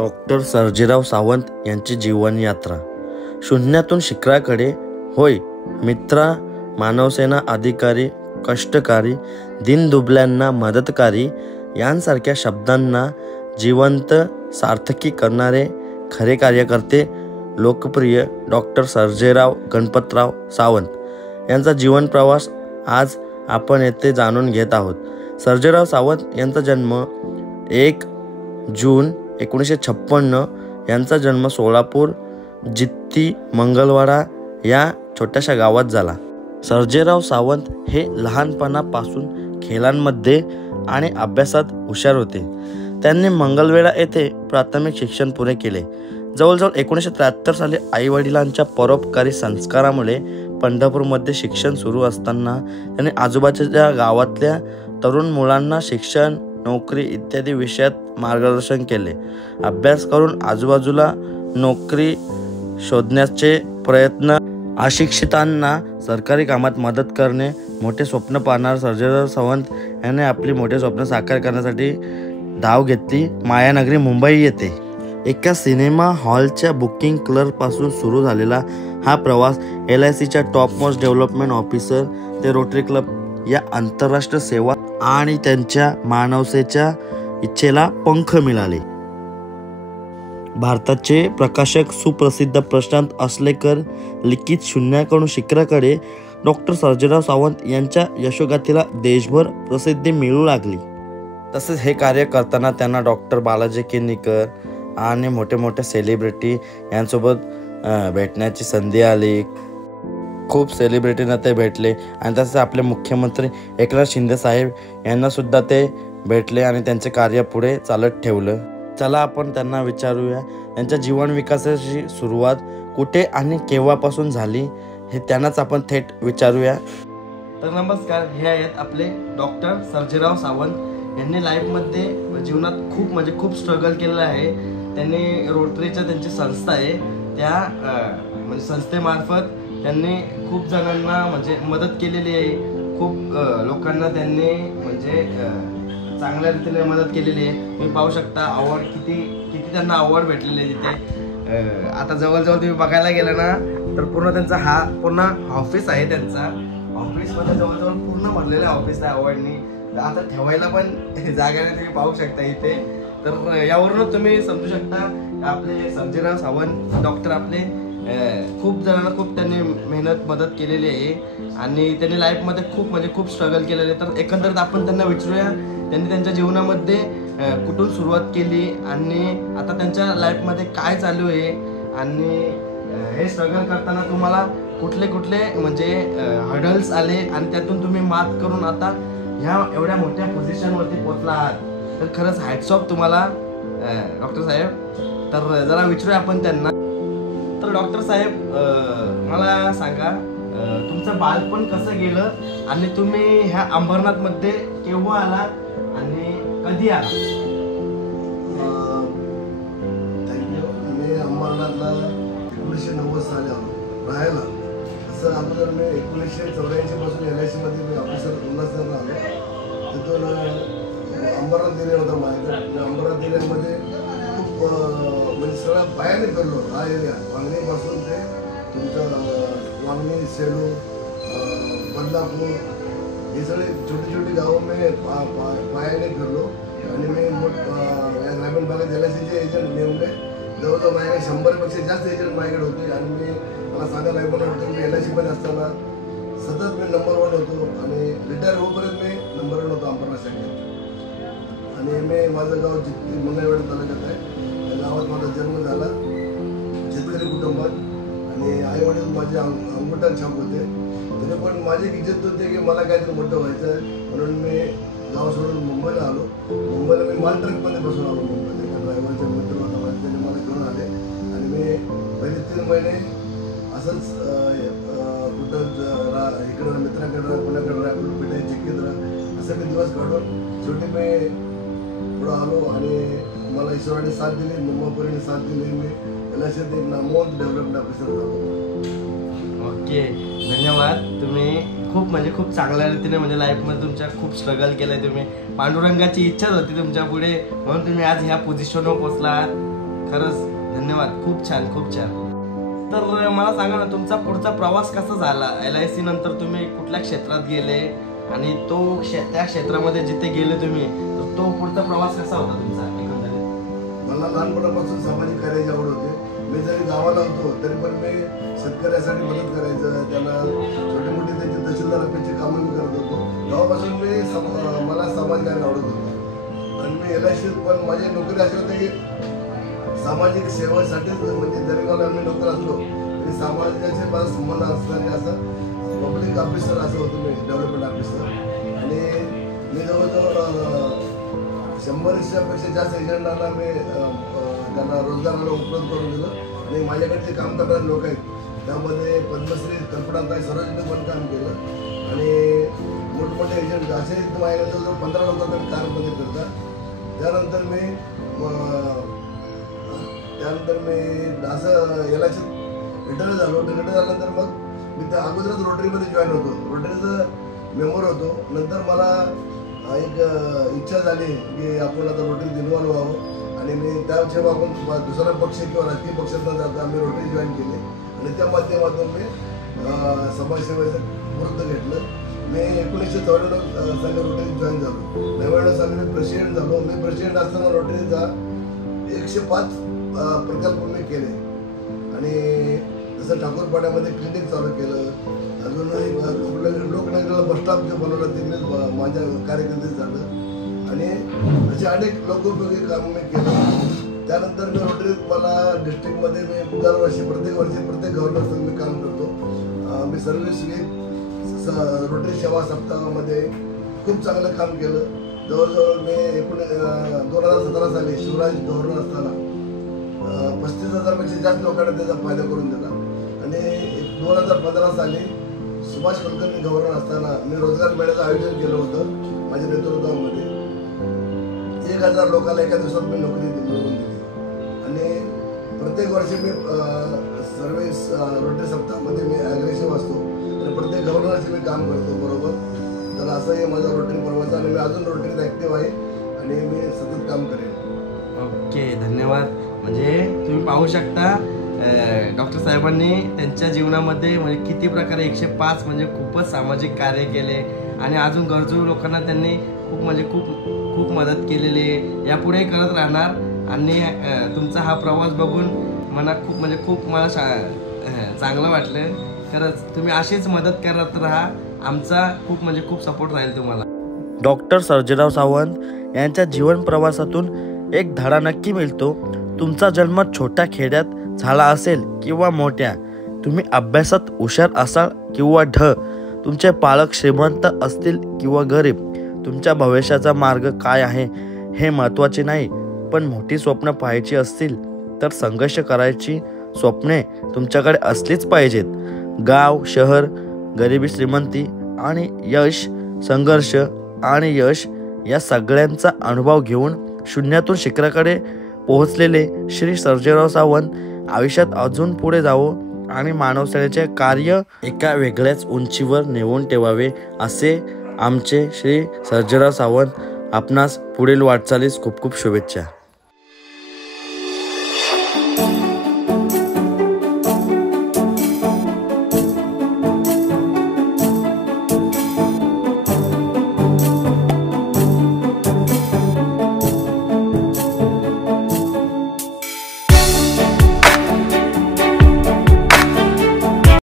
Doctor Sarjerao Sawant यांची जीवनयात्रा. शून्यातून शिखराकडे. होय मित्रा, मानवसेना अधिकारी, कष्टकारी, दीनदुबल्यांना मदतकारी यांसारख्या शब्दांना जिवंत सार्थकी करणारे खरे कार्यकर्ते लोकप्रिय डॉक्टर सर्जेराव गणपतराव सावंत यांचा जीवन प्रवास आज आपण येथे जाणून घेत आहोत. सर्जेराव सावंत यांचा जन्म 1 जून 1956. यांचा जन्म सोलापूर जित्ती मंगलवाडा या छोट्याशा गावात झाला. सर्जेराव सावंत हे लहानपणापासून खेळांमध्ये आणि अभ्यासात हुशार होते. त्यांनी मंगलवेढा येथे प्राथमिक शिक्षण पुरे केले. जवळजवळ 1973 साली आईवडिलांच्या परोपकारी संस्कारामुळे पंढरपूरमध्ये शिक्षण सुरू असताना त्यांनी आजूबाजूच्या गावातल्या तरुण मुलांना शिक्षण, नोकरी इत्यादी विषयात मार्गदर्शन केले. अभ्यास करून आजूबाजूला नोकरी शोधण्याचे प्रयत्न, अशिक्षितांना सरकारी कामात मदत करणे मोठे स्वप्न पाहणारे सर्जेराव सावंत यांनी आपली मोठे स्वप्न साकार करण्यासाठी धाव घेतली. मायानगरी मुंबई येथे एका सिनेमा हॉलच्या बुकिंग क्लर्कपासून सुरू झालेला हा प्रवास LICच्या टॉप मोस्ट डेव्हलपमेंट ऑफिसर ते रोटरी क्लब या आंतरराष्ट्रीय सेवा आणि त्यांच्या मानवतेच्या इच्छेला पंख मिळाले. भारताचे प्रकाशक सुप्रसिद्ध प्रशांत असलेकर लिखित शून्याकडून शिखराकडे डॉक्टर सर्जेराव सावंत यांच्या यशोगाथेला देशभर प्रसिद्धी मिळू लागली. तसेच हे कार्य करताना त्यांना डॉक्टर बालाजी किनीकर आणि मोठे मोठे सेलिब्रिटी यांसोबत भेटण्याची संधी आली. खूप सेलिब्रिटींना ते भेटले आणि तसेच आपले मुख्यमंत्री एकनाथ शिंदे साहेब यांना सुद्धा ते भेटले आणि त्यांचे कार्य पुढे चालत ठेवलं. चला आपण त्यांना विचारूया त्यांच्या जीवन विकासाची सुरुवात कुठे आणि केव्हापासून झाली हे त्यांनाच आपण थेट विचारूया. तर नमस्कार, हे आहेत आपले डॉक्टर सर्जेराव सावंत. यांनी लाईफमध्ये जीवनात खूप स्ट्रगल केलेलं आहे. त्यांनी रोटरीच्या त्यांची संस्था आहे त्या म्हणजे संस्थेमार्फत त्यांनी खूप जणांना म्हणजे मदत केलेली आहे. खूप लोकांना त्यांनी म्हणजे चांगल्या रीतीने मदत केलेली आहे. तुम्ही पाहू शकता अवॉर्ड किती त्यांना अवॉर्ड भेटलेले तिथे. आता जवळजवळ तुम्ही बघायला गेलं ना तर पूर्ण त्यांचा पूर्ण ऑफिस आहे. त्यांचा ऑफिसमध्ये जवळजवळ पूर्ण भरलेलं ऑफिस आहे अवॉर्डनी. आता ठेवायला पण जागा नाही, तुम्ही पाहू शकता इथे. तर यावरूनच तुम्ही समजू शकता आपले सर्जेराव सावंत डॉक्टर आपले खूप जणांना खूप त्यांनी मदत केलेली आहे आणि त्यांनी लाईफमध्ये खूप स्ट्रगल केलेले. तर एकंदरीत आपण त्यांना विचारूया त्यांनी त्यांच्या जीवनामध्ये कुठून सुरुवात केली आणि आता त्यांच्या लाईफमध्ये काय चालू आहे आणि हे स्ट्रगल करताना तुम्हाला कुठले म्हणजे हर्डल्स आले आणि त्यातून तुम्ही मात करून आता ह्या एवढ्या मोठ्या पोझिशनवरती पोहोचला आहात. तर खरंच हॅट्स ऑफ तुम्हाला डॉक्टर साहेब. तर जरा विचारूया आपण त्यांना. तर डॉक्टर साहेब मला सांगा तुमचं बालपण कसं गेलं आणि तुम्ही ह्या अंबरनाथमध्ये केव्हा आलात आणि कधी आला? थँक्यू. मी अंबरनाथला 1990 साली आलो राहायला. असं अगोदर मी 1984 पासून LICमध्ये मी ऑफिसर उल्हासनगरला आलो. तिथून अंबरनाथ एरिया होता माझ्याकडे. अंबरनाथ एरियामध्ये खूप म्हणजे सगळं बाहेरने फिरलो. हा एरिया वांगणीपासून ते तुमचं वांगणी, सेलू, बदलापूर हे सगळे छोटी गावं मी पायाने फिरलो. आणि मी या ग्रामीण भागात LICचे एजंट नेमले. जवळजवळ माझ्याकडे 100पेक्षा जास्त एजंट माझ्याकडे होते. आणि मला सांगायला होतं मी LICमध्ये असताना सतत मी नंबर 1 होतो आणि रिटायर होईपर्यंत मी नंबर 1 होतो अंबरनाथसाठी. आणि मी माझं गाव जित्ती मंगळवेढा तालुक्यात आहे. त्या गावात माझा जन्म झाला, शेतकरी कुटुंबात. आणि आईवडील माझे अंगठा छाप होते. तरी पण माझी इज्जत होती की मला काहीतरी मोठं व्हायचं आहे. म्हणून मी गाव सोडून मुंबईला आलो. मुंबईला मी माल ट्रकमध्ये बसून आलो. मुंबईत एका ड्रायव्हरच्या मित्र होता, त्याने मला घेऊन आले. आणि मी पहिले 3 महिने असंच कुठं इकडं मित्राकडे राहा, पुण्याकडे राहा, कुठं पिठाई चिक्कीत राहा, असं मी दिवस काढून शेवटी मी पुढं आलो. आणि मला ईश्वराने साथ दिली, मुंबईपुरीने साथ दिली. मी LICत एक नामवंत डेव्हलपमेंट ऑफिसर झालो. ओके, धन्यवाद. तुम्ही खूप चांगल्या रीतीने म्हणजे लाईफमध्ये तुमच्या खूप स्ट्रगल केलंय तुम्ही. पांडुरंगाची इच्छाच होती तुमच्या पुढे म्हणून तुम्ही आज ह्या पोझिशनवर पोहोचलात. खरंच धन्यवाद, खूप छान खूप छान. तर मला सांगा ना, तुमचा पुढचा प्रवास कसा झाला? LIC नंतर तुम्ही कुठल्या क्षेत्रात गेले आणि त्या क्षेत्रामध्ये जिथे गेले तुम्ही, तर तो पुढचा प्रवास कसा होता तुमचा एकंदरीत? मला लहानपणापासून सामाजिक कार्याची आवड होती. मी जरी गावाला होतो तरी पण मी शेतकऱ्यासाठी मदत करायचं, त्यांना छोटे मोठे त्यांची तहसीलदार अपेक्षेची कामं मी करत होतो. तेव्हापासून मला समाज कार्य आवडत होतं आणि मी LIC पण माझी नोकरी अशी होती की सामाजिक सेवेसाठीच, म्हणजे जरी मला मी नोकर असलो तरी समाजाचे मला संबंध असताना असं पब्लिक ऑफिसर असं होतं मी, डेव्हलपमेंट ऑफिसर. आणि मी जवळजवळ 100पेक्षा जास्त एजंटांना मी त्यांना रोजगाराला उपलब्ध करून दिलं. आणि माझ्याकडे जे काम करणारे लोक आहेत त्यामध्ये पद्मश्री कल्पनाताई सरोजिनी पण काम केलं आणि मोठमोठे एजंट असे माझ्याकडे जवळजवळ 15 लोक कार्यपद्धती करतात. त्यानंतर मी असं LIC रिटायर झालो. रिटायर झाल्यानंतर मग मी त्या अगोदरच रोटरीमध्ये जॉईन होतो, रोटरीचं मेंबर होतो. नंतर मला एक इच्छा झाली की आपण आता रोटरीत इन्व्हॉल्व व्हावं आणि मी त्याच्या आपण दुसरा पक्ष किंवा राजकीय पक्षात न जाता आम्ही रोटरी जॉईन केले आणि त्या माध्यमातून मी समाजसेवेचं वृत्त घेतलं. मी 1994 साली रोटरीत जॉईन झालो. 99 साली मी प्रेसिडेंट झालो. मी प्रेसिडेंट असताना रोटरीचा 105 प्रकल्प मी केले आणि जसं ठाकूरपाड्यामध्ये क्लिनिक चालू केलं, अजूनही लोकनगरीला बसस्टॉप जे बनवलं ते मी माझ्या कार्यकर्त्यात झालं आणि असे अनेक लोकोपयोगी काम मी केलं. त्यानंतर मी रोटरीत मला डिस्ट्रिक्टमध्ये मी दरवर्षी प्रत्येक गव्हर्नर मी काम करतो. मी सर्व्हिस वीक रोटरी सेवा सप्ताहामध्ये खूप चांगलं काम केलं. जवळजवळ मी 2017 साली शिवराज गव्हर्नर असताना 35,000पेक्षा जास्त लोकांना त्याचा फायदा करून दिला आणि 2015 साली सुभाष कुलकर्णी गव्हर्नर असताना मी रोजगार मेळ्याचं आयोजन केलं होतं माझ्या नेतृत्वामध्ये. 1,000 लोकांना एका दिवसात मी नोकरी मिळवून दिली आणि प्रत्येक वर्षी मी सर्व्हिस रोटरी सप्ताहामध्ये मी ॲग्रेसिव्ह असतो आणि प्रत्येक गव्हर्नरशी मी काम करतो बरोबर. तर असं हे माझा रोटरी प्रवास आणि मी अजून रोटरीत ॲक्टिव्ह आहे आणि मी सतत काम करेन. ओके, धन्यवाद. म्हणजे तुम्ही पाहू शकता डॉक्टर साहेबांनी त्यांच्या जीवनामध्ये म्हणजे किती प्रकारे 105 म्हणजे खूपच सामाजिक कार्य केले आणि अजून गरजू लोकांना त्यांनी खूप मदत केलेली आहे. यापुढे करत राहणार आणि तुमचा हा प्रवास बघून मला खूप चांगलं वाटलं. खरंच तुम्ही अशीच मदत करत राहा, आमचा खूप सपोर्ट राहील तुम्हाला. डॉक्टर सर्जेराव सावंत यांच्या जीवन प्रवासातून एक धडा नक्की मिळतो. तुमचा जन्म छोट्या खेड्यात झाला असेल किंवा मोठ्या, तुम्ही अभ्यासात हुशार असाल किंवा तुमचे पालक श्रीमंत असतील किंवा गरीब, तुमच्या भविष्याचा मार्ग काय आहे हे महत्त्वाचे नाही, पण मोठी स्वप्न पाहायची असतील तर संघर्ष करायची स्वप्ने तुमच्याकडे असलीच पाहिजेत. गाव, शहर, गरिबी, श्रीमंती आणि यश, संघर्ष आणि यश या सगळ्यांचा अनुभव घेऊन शून्यातून शिखराकडे पोहोचलेले श्री सर्जेराव सावंत आयुष्यात अजून पुढे जावं आणि मानवसेवेचे कार्य एका वेगळ्याच उंचीवर नेऊन ठेवावे असे आमचे श्री सर्जेराव सावंत. आपणास पुढील वाटचालीस खूप शुभेच्छा.